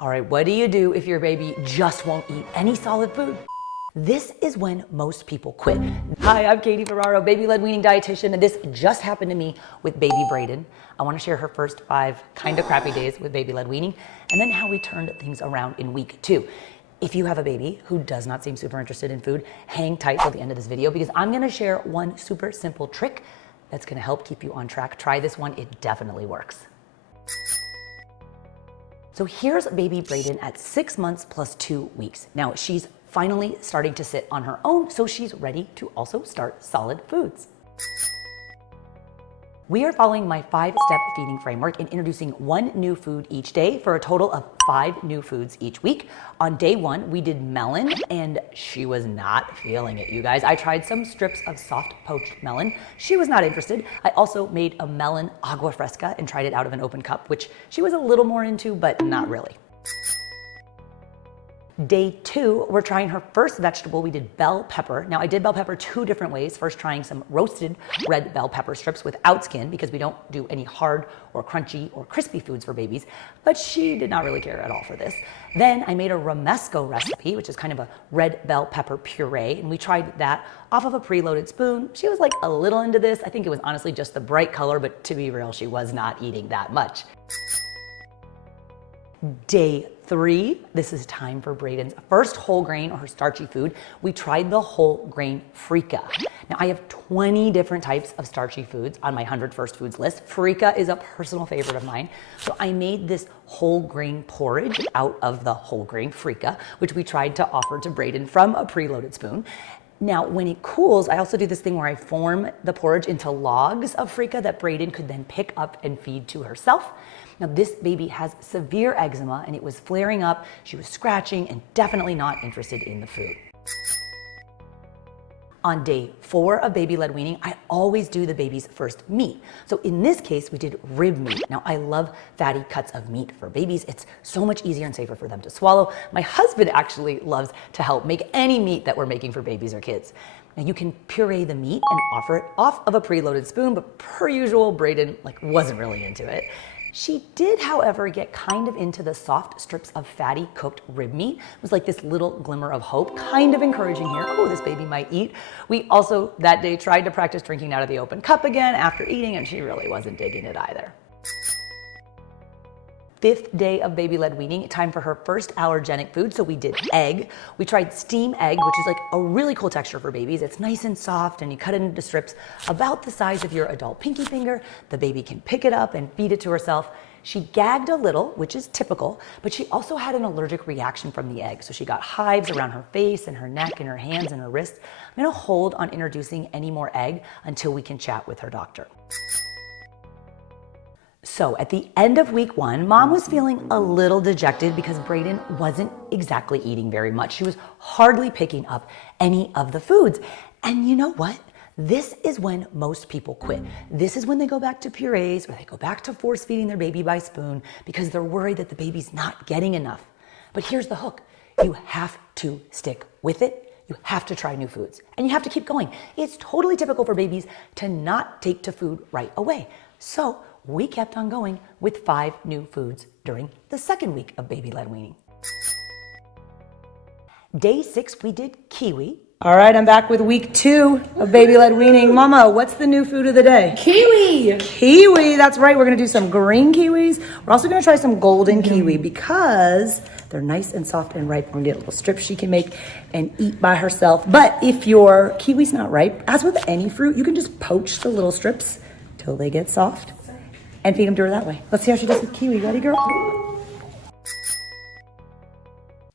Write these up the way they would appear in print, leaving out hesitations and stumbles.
All right, what do you do if your baby just won't eat any solid food? This is when most people quit. Hi, I'm Ferraro, baby-led weaning dietitian, and this just happened to me with Baby Brayden. I want to share her first 5 kind of crappy days with baby-led weaning, and then how we turned things around in week 2. If you have a baby who does not seem super interested in food, hang tight till the end of this video because I'm going to share one super simple trick that's going to help keep you on track. Try this one, it definitely works. So here's Baby Brayden at 6 months plus 2 weeks. Now she's finally starting to sit on her own, so she's ready to also start solid foods. We are following my 5-step feeding framework and introducing 1 new food each day for a total of 5 new foods each week. On day 1, we did melon, and she was not feeling it, you guys. I tried some strips of soft poached melon. She was not interested. I also made a melon agua fresca and tried it out of an open cup, which she was a little more into, but not really. Day 2, we're trying her first vegetable. We did bell pepper. Now I did bell pepper 2 different ways. First trying some roasted red bell pepper strips without skin because we don't do any hard or crunchy or crispy foods for babies, but she did not really care at all for this. Then I made a romesco recipe, which is kind of a red bell pepper puree, and we tried that off of a preloaded spoon. She was like a little into this. I think it was honestly just the bright color, but to be real, she was not eating that much. Day 3, this is time for Brayden's first whole grain or her starchy food. We tried the whole grain Freekeh. Now I have 20 different types of starchy foods on my 100 first foods list. Freekeh is a personal favorite of mine. So I made this whole grain porridge out of the whole grain Freekeh, which we tried to offer to Brayden from a preloaded spoon. Now, when it cools, I also do this thing where I form the porridge into logs of Freekeh that Brayden could then pick up and feed to herself. Now, this baby has severe eczema and it was flaring up. She was scratching and definitely not interested in the food. On day 4 of baby-led weaning, I always do the baby's first meat. So in this case, we did rib meat. Now I love fatty cuts of meat for babies. It's so much easier and safer for them to swallow. My husband actually loves to help make any meat that we're making for babies or kids. Now you can puree the meat and offer it off of a preloaded spoon, but per usual, Brayden wasn't really into it. She did, however, get kind of into the soft strips of fatty cooked rib meat. It was like this little glimmer of hope, kind of encouraging here. Oh, this baby might eat. We also that day tried to practice drinking out of the open cup again after eating, and she really wasn't digging it either. 5th day of baby-led weaning, time for her first allergenic food. So we did egg. We tried steam egg, which is like a really cool texture for babies. It's nice and soft and you cut it into strips about the size of your adult pinky finger. The baby can pick it up and feed it to herself. She gagged a little, which is typical, but she also had an allergic reaction from the egg. So she got hives around her face and her neck and her hands and her wrists. I'm gonna hold on introducing any more egg until we can chat with her doctor. So at the end of week 1, mom was feeling a little dejected because Brayden wasn't exactly eating very much. She was hardly picking up any of the foods. And you know what? This is when most people quit. This is when they go back to purees or they go back to force feeding their baby by spoon because they're worried that the baby's not getting enough. But here's the hook. You have to stick with it. You have to try new foods and you have to keep going. It's totally typical for babies to not take to food right away. So we kept on going with 5 new foods during the 2nd week of baby-led weaning. Day 6, we did kiwi. All right, I'm back with week 2 of baby-led weaning. Mama, what's the new food of the day? Kiwi! Kiwi, that's right. We're gonna do some green kiwis. We're also gonna try some golden kiwi because they're nice and soft and ripe. We're gonna get little strips she can make and eat by herself. But if your kiwi's not ripe, as with any fruit, you can just poach the little strips till they get soft and feed them to her that way. Let's see how she does with kiwi. Ready, girl?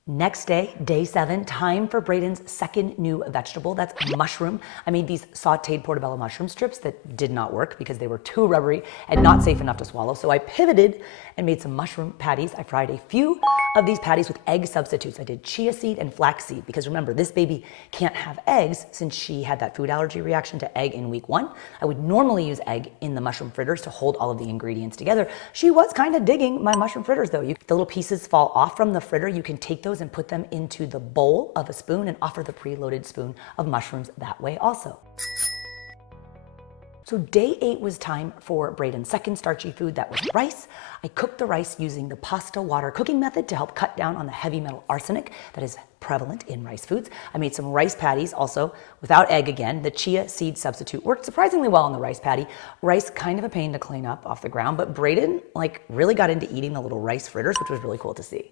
Next day, day 7, time for Brayden's 2nd new vegetable. That's mushroom. I made these sauteed portobello mushroom strips that did not work because they were too rubbery and not safe enough to swallow. So I pivoted and made some mushroom patties. I fried a few of these patties with egg substitutes. I did chia seed and flax seed because remember, this baby can't have eggs since she had that food allergy reaction to egg in week 1. I would normally use egg in the mushroom fritters to hold all of the ingredients together. She was kind of digging my mushroom fritters though. The little pieces fall off from the fritter. You can take those and put them into the bowl of a spoon and offer the preloaded spoon of mushrooms that way also. So day 8 was time for Brayden's second starchy food, that was rice. I cooked the rice using the pasta water cooking method to help cut down on the heavy metal arsenic that is prevalent in rice foods. I made some rice patties also without egg again. The chia seed substitute worked surprisingly well on the rice patty. Rice, kind of a pain to clean up off the ground, but Brayden really got into eating the little rice fritters, which was really cool to see.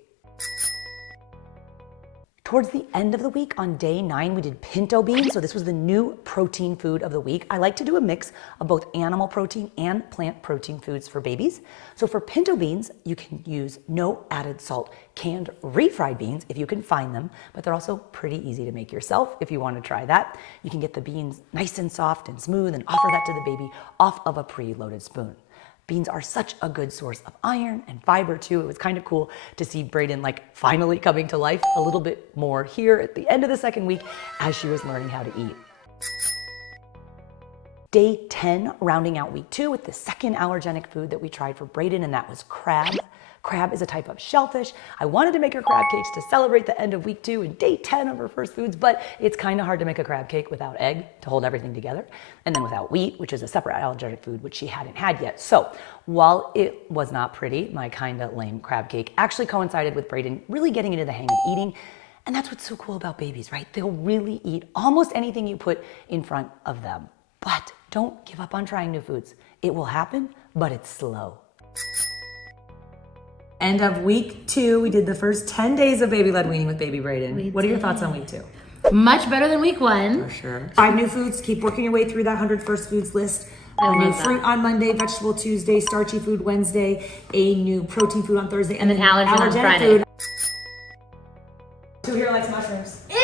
Towards the end of the week, on day 9, we did pinto beans. So this was the new protein food of the week. I like to do a mix of both animal protein and plant protein foods for babies. So for pinto beans, you can use no added salt canned refried beans if you can find them, but they're also pretty easy to make yourself if you want to try that. You can get the beans nice and soft and smooth and offer that to the baby off of a pre-loaded spoon. Beans are such a good source of iron and fiber too. It was kind of cool to see Brayden finally coming to life a little bit more here at the end of the second week as she was learning how to eat. Day 10, rounding out week 2 with the second allergenic food that we tried for Brayden, and that was crab. Crab is a type of shellfish. I wanted to make her crab cakes to celebrate the end of week 2 and day 10 of her first foods, but it's kind of hard to make a crab cake without egg to hold everything together, and then without wheat, which is a separate allergenic food, which she hadn't had yet. So while it was not pretty, my kind of lame crab cake actually coincided with Brayden really getting into the hang of eating. And that's what's so cool about babies, right? They'll really eat almost anything you put in front of them. But don't give up on trying new foods. It will happen, but it's slow. End of week 2, we did the first 10 days of baby-led weaning with Baby Brayden. What are your thoughts on week 2? Much better than week 1. For sure. 5 new foods. Keep working your way through that 100 first foods list. I New love that. fruit on Monday, vegetable Tuesday, starchy food Wednesday, a new protein food on Thursday, And then allergen on allergenic Friday. food. Who here likes mushrooms? Ew!